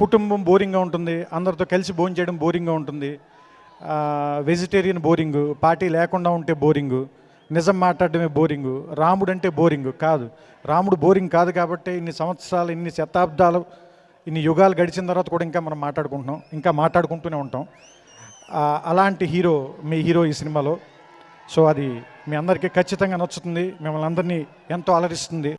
కుటుంబం బోరింగ్గా ఉంటుంది, అందరితో కలిసి భోజనం చేయడం బోరింగ్గా ఉంటుంది, వెజిటేరియన్ బోరింగు, పార్టీ లేకుండా ఉంటే బోరింగు, నిజం మాట్లాడడమే బోరింగు, రాముడు అంటే బోరింగు కాదు. రాముడు బోరింగ్ కాదు కాబట్టి ఇన్ని సంవత్సరాలు, ఇన్ని శతాబ్దాలు, ఇన్ని యుగాలు గడిచిన తర్వాత కూడా ఇంకా మనం మాట్లాడుకుంటున్నాం, ఇంకా మాట్లాడుకుంటూనే ఉంటాం. అలాంటి హీరో మీ హీరో ఈ సినిమాలో. సో అది మీ అందరికీ ఖచ్చితంగా నచ్చుతుంది, మిమ్మల్ని అందరినీ ఎంతో అలరిస్తుంది.